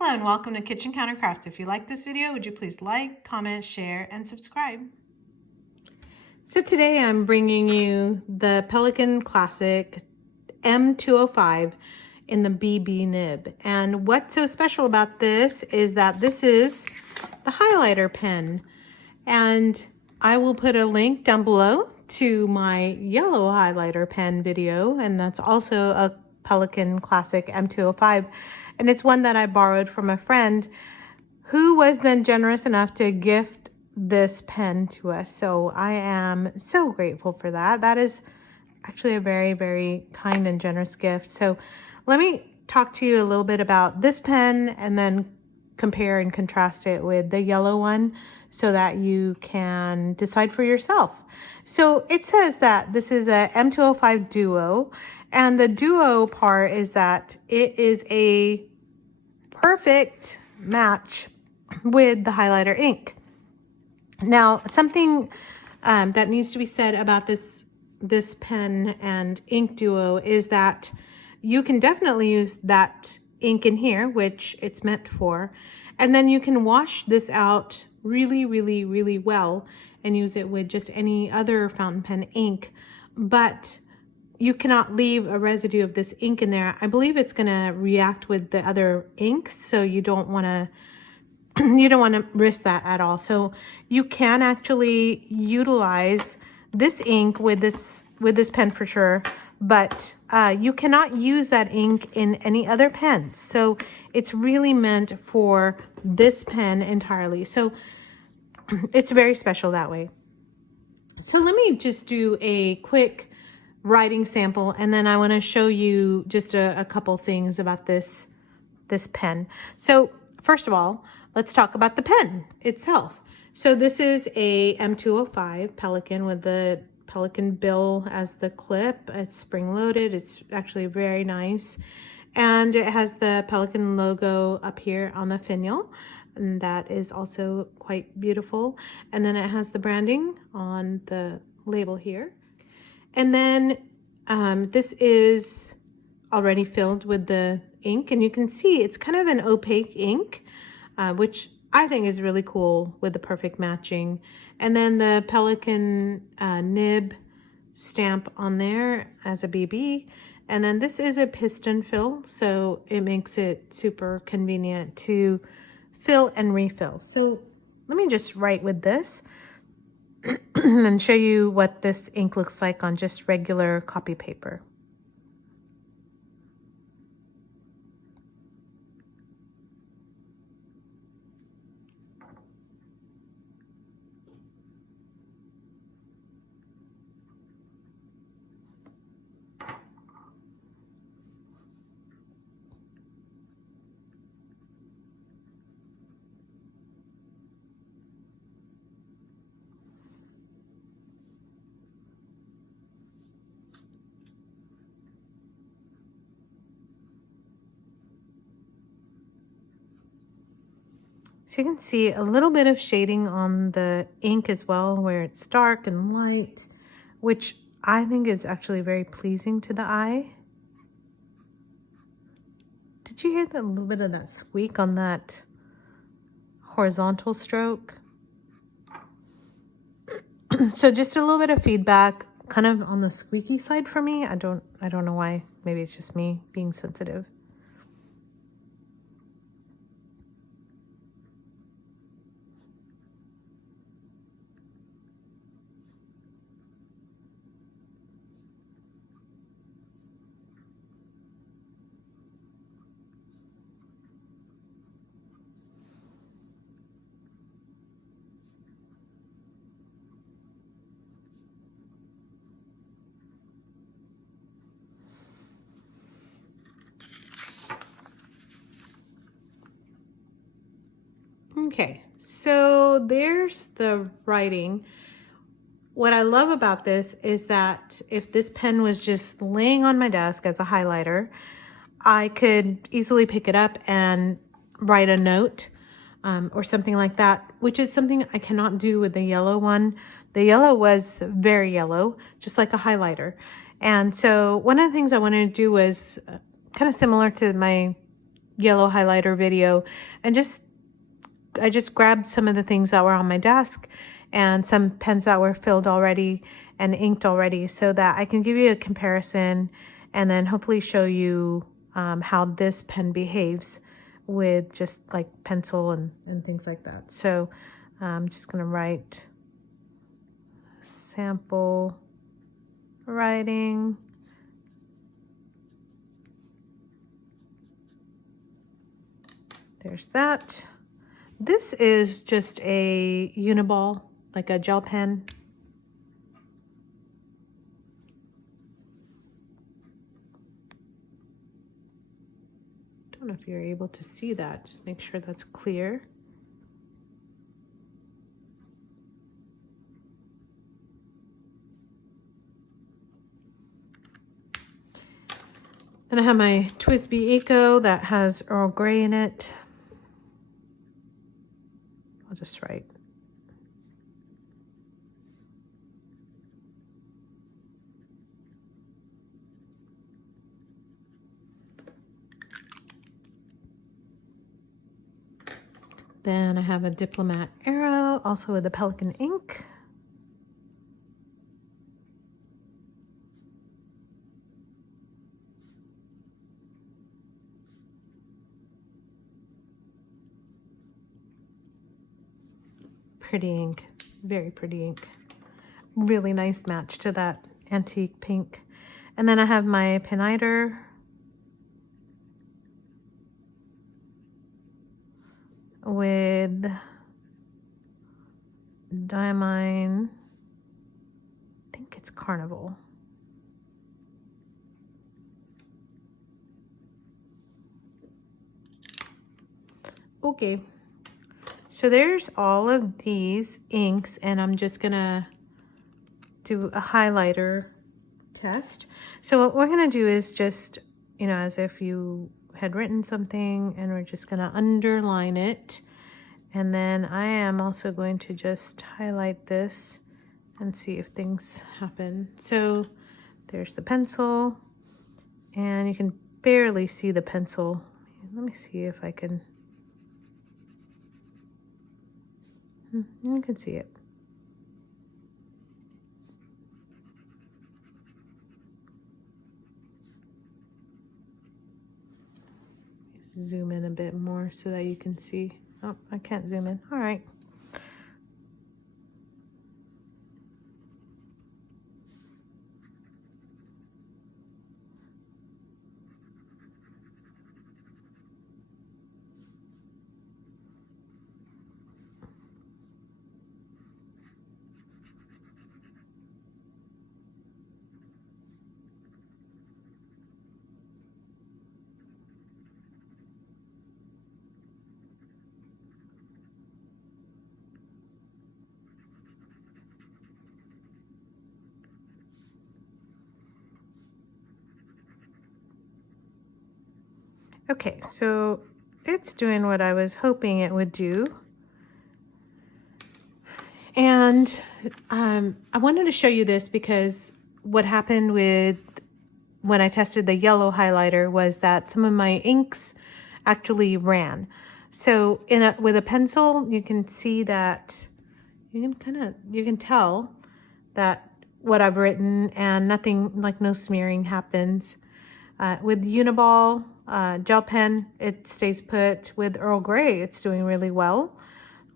Hello and welcome to Kitchen Counter Crafts. If you like this video, would you please like, comment, share, and subscribe? So today I'm bringing you the Pelikan Classic M205 in the BB nib. And what's so special about this is that this is the highlighter pen. And I will put a link down below to my yellow highlighter pen video, and that's also a Pelikan Classic M205. And it's one that I borrowed from a friend who was then generous enough to gift this pen to us. So I am so grateful for that. That is actually a very, very kind and generous gift. So let me talk to you a little bit about this pen and then compare and contrast it with the yellow one so that you can decide for yourself. So it says that this is a M205 Duo, and the Duo part is that it is a perfect match with the highlighter ink. Now, something that needs to be said about this pen and ink duo is that you can definitely use that ink in here, which it's meant for, and then you can wash this out really, really, really well and use it with just any other fountain pen ink, but you cannot leave a residue of this ink in there. I believe it's going to react with the other ink, so you don't want to risk that at all. So you can actually utilize this ink with this pen for sure, but you cannot use that ink in any other pens. So it's really meant for this pen entirely. So it's very special that way. So let me just do a quick writing sample, and then I want to show you just a couple things about this pen. So first of all, let's talk about the pen itself. So this is a M205 Pelikan with the Pelikan bill as the clip. It's spring-loaded. It's actually very nice. And it has the Pelikan logo up here on the finial, and that is also quite beautiful. And then it has the branding on the label here. And then this is already filled with the ink, and you can see it's kind of an opaque ink, which I think is really cool with the perfect matching. And then the Pelikan nib stamp on there as a BB. And then this is a piston fill, so it makes it super convenient to fill and refill. So let me just write with this and show you what this ink looks like on just regular copy paper. So you can see a little bit of shading on the ink as well, where it's dark and light, which I think is actually very pleasing to the eye. Did you hear that little bit of that squeak on that horizontal stroke? So just a little bit of feedback, kind of on the squeaky side for me. I don't know why. Maybe it's just me being sensitive. Okay, so there's the writing. What I love about this is that if this pen was just laying on my desk as a highlighter, I could easily pick it up and write a note or something like that, which is something I cannot do with the yellow one. The yellow was very yellow, just like a highlighter. And so one of the things I wanted to do was kind of similar to my yellow highlighter video, and I just grabbed some of the things that were on my desk and some pens that were filled already and inked already, so that I can give you a comparison and then hopefully show you how this pen behaves with just like pencil and things like that. So I'm just going to write sample writing. There's that. This is just a Uniball, like a gel pen. Don't know if you're able to see that. Just make sure that's clear. Then I have my TWSBI Eco that has Earl Grey in it. I'll just write. Then I have a Diplomat Arrow, also with a Pelikan ink. Pretty ink, very pretty ink. Really nice match to that antique pink. And then I have my Piniter with Diamine, I think it's Carnival. Okay, so there's all of these inks, and I'm just gonna do a highlighter test. So what we're gonna do is just, you know, as if you had written something, and we're just gonna underline it. And then I am also going to just highlight this and see if things happen. So there's the pencil, and you can barely see the pencil. Let me see if I can. You can see it. Zoom in a bit more so that you can see. Oh, I can't zoom in. All right. Okay, so it's doing what I was hoping it would do. And I wanted to show you this because what happened with when I tested the yellow highlighter was that some of my inks actually ran. So with a pencil, you can see that you can tell that what I've written, and nothing, like no smearing happens. With Uniball gel pen, it stays put. With Earl Grey, it's doing really well.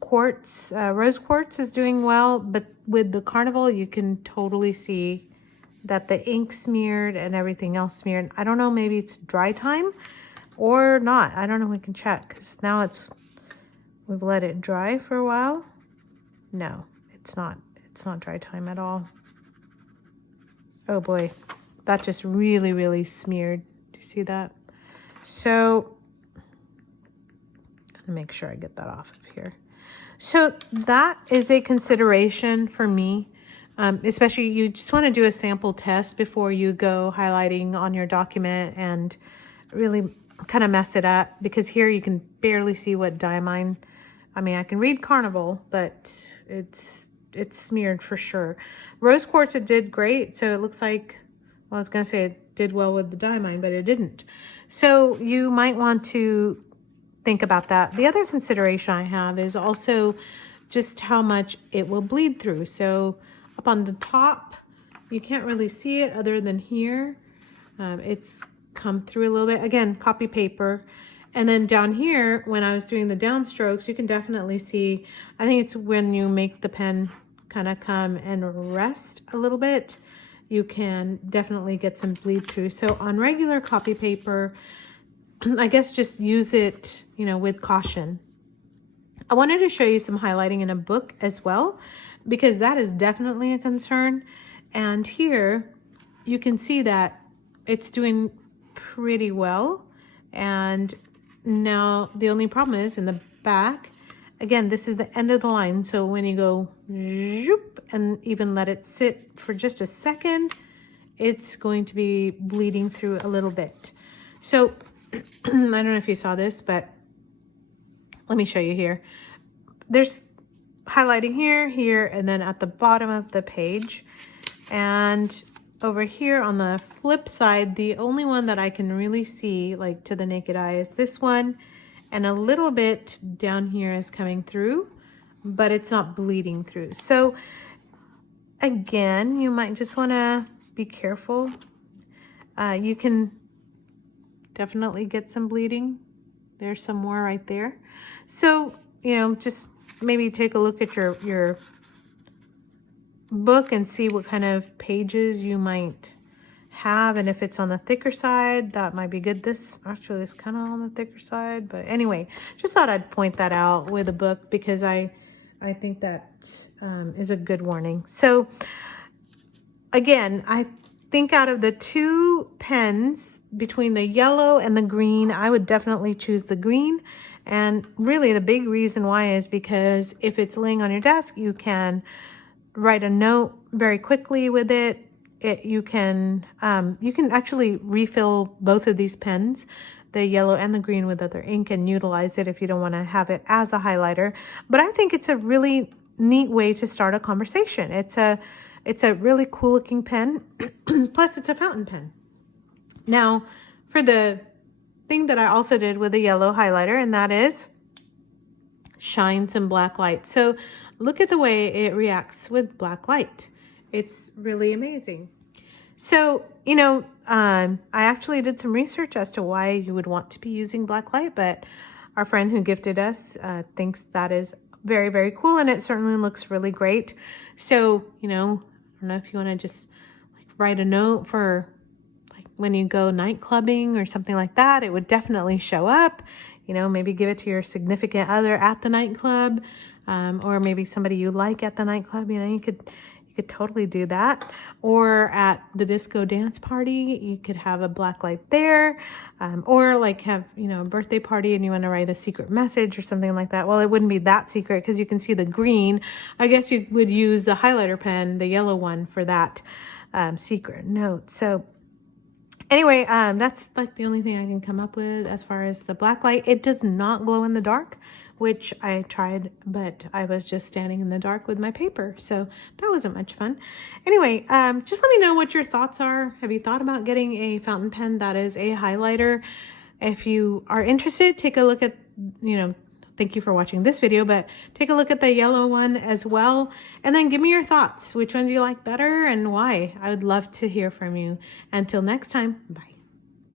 Quartz, rose quartz is doing well, but with the Carnival, you can totally see that the ink smeared and everything else smeared. I don't know, maybe it's dry time or not. I don't know, we can check, because now we've let it dry for a while. No, it's not dry time at all. Oh boy, that just really, really smeared. Do you see that? So I'm gonna make sure I get that off of here. So that is a consideration for me, especially you just want to do a sample test before you go highlighting on your document and really kind of mess it up, because here you can barely see what Diamine. I mean, I can read Carnival, but it's smeared for sure. Rose quartz, it did great. So it looks like, well, I was going to say it did well with the diamine, but it didn't. So you might want to think about that. The other consideration I have is also just how much it will bleed through. So up on the top, you can't really see it other than here. It's come through a little bit. Again, copy paper. And then down here, when I was doing the downstrokes, you can definitely see, I think it's when you make the pen kind of come and rest a little bit, you can definitely get some bleed through. So on regular copy paper, I guess just use it, you know, with caution. I wanted to show you some highlighting in a book as well, because that is definitely a concern. And here you can see that it's doing pretty well. And now the only problem is in the back, again, this is the end of the line. So when you go zoop and even let it sit for just a second, it's going to be bleeding through a little bit. So I don't know if you saw this, but let me show you here. There's highlighting here, here, and then at the bottom of the page. And over here on the flip side, the only one that I can really see, like to the naked eye, is this one. And a little bit down here is coming through, but it's not bleeding through. So again, you might just want to be careful. You can definitely get some bleeding. There's some more right there. So, you know, just maybe take a look at your book and see what kind of pages you might have, and if it's on the thicker side, that might be good. This actually is kind of on the thicker side, but anyway, just thought I'd point that out with a book, because I think that is a good warning. So again, I think out of the two pens between the yellow and the green, I would definitely choose the green. And really the big reason why is because if it's laying on your desk, you can write a note very quickly with it. You can actually refill both of these pens, the yellow and the green, with other ink and utilize it if you don't want to have it as a highlighter. But I think it's a really neat way to start a conversation. It's a really cool looking pen. Plus it's a fountain pen. Now for the thing that I also did with a yellow highlighter, and that is shine some black light. So look at the way it reacts with black light. It's really amazing. So, you know, I actually did some research as to why you would want to be using black light, but our friend who gifted us thinks that is very, very cool, and it certainly looks really great. So, you know, I don't know if you want to just like write a note for like when you go night clubbing or something like that, it would definitely show up. You know, maybe give it to your significant other at the nightclub, or maybe somebody you like at the nightclub. You know, you could totally do that. Or at the disco dance party, you could have a black light there, or like have, you know, a birthday party and you want to write a secret message or something like that. Well, it wouldn't be that secret because you can see the green. I guess you would use the highlighter pen, the yellow one, for that secret note. So anyway, that's like the only thing I can come up with as far as the black light. It does not glow in the dark, which I tried, but I was just standing in the dark with my paper, so that wasn't much fun. Anyway, just let me know what your thoughts are. Have you thought about getting a fountain pen that is a highlighter? If you are interested, take a look at, you know, thank you for watching this video, but take a look at the yellow one as well, and then give me your thoughts. Which one do you like better and why? I would love to hear from you. Until next time, bye.